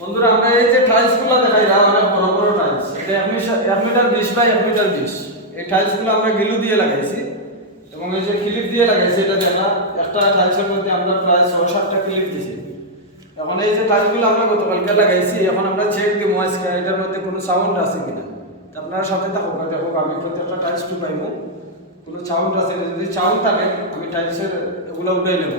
বন্ধুরা আমরা এই যে টাইলসগুলো দেখাইলাম অনেক বড় বড় টাইলস, এটা 1 মিটার 20 বাই 1 মিটার 20। এই টাইলসগুলো আমরা গিলু দিয়ে লাগাইছি এবং এই যে ক্লিপ দিয়ে লাগাইছি, এটা দেখা একটা টাইলসের মধ্যে আমরা প্রায় 6-7টা ক্লিপ দিয়েছি। এখন এই যে টাইলসগুলো আমরা গতকালকে লাগাইছি, এখন আমরা চেক দিব আজকে এটার মধ্যে কোনো সাউন্ড আছে কিনা। আপনার সাথে থাকুক, দেখো আমি প্রত্যেকটা টাইলস টুকাইবো, কোনো সাউন্ড আছে, যদি সাউন্ড থাকে আমি টাইলসের এগুলো উঠাই নেব।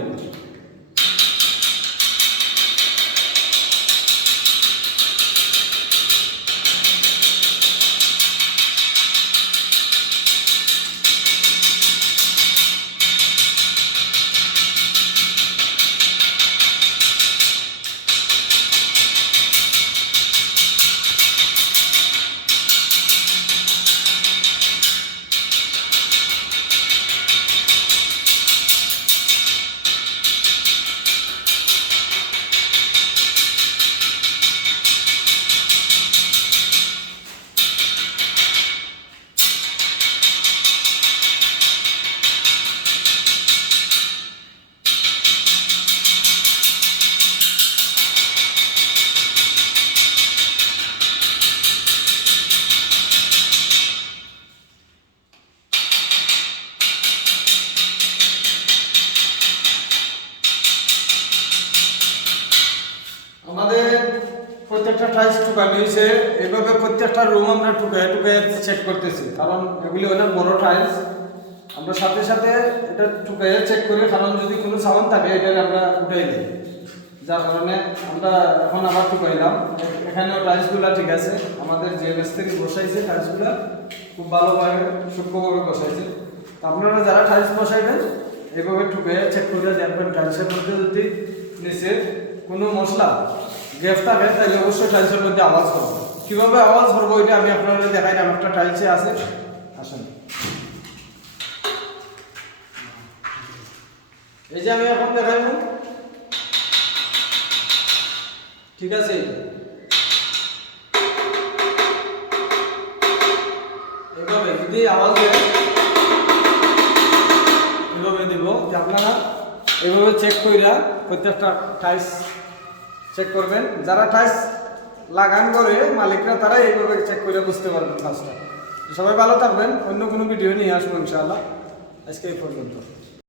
আমাদের প্রত্যেকটা টাইলস টুকানো হয়েছে, এভাবে প্রত্যেকটা রুম আমরা টুকায় টুকায় চেক করতেছি, কারণ এগুলি অনেক বড় টাইলস। আমরা সাথে সাথে এটা টুকায় চেক করি, কারণ যদি কোনো সাউন্ড থাকে এটা আমরা উঠাই দিই, যার কারণে আমরা এখন আবার টুকাইলাম। এখানেও টাইলসগুলো ঠিক আছে, আমাদের যে মিস্ত্রি বসাইছে টাইলসগুলো খুব ভালোভাবে সূক্ষ্মভাবে বসাইছে। তো আপনারা যারা টাইলস বসাইবেন এভাবে টুকায় চেক করে দেখবেন টাইলসের মধ্যে যদি নিচে কোনো মশলা গ্যাপ থাকে তাহলে অবশ্যই টাইলসের মধ্যে আওয়াজ করবো। কীভাবে আওয়াজ করবো এটা আমি আপনাদের দেখাই, একটা টাইলসে আছে, আসেন। এই যে আমি এখন দেখাইব, ঠিক আছে। এইভাবে যদি আওয়াজ দেয় এভাবে দিব, যে আপনারা এভাবে চেক কইরা প্রত্যেকটা টাইলস চেক করবেন। যারা টাইলস লাগান করে মালিকরা, তারা এইভাবে চেক করে বুঝতে পারবেন কাজটা। সবাই ভালো থাকবেন, অন্য কোনো ভিডিও নিয়ে আসবো ইনশাআল্লাহ। আজকে এই পর্যন্ত।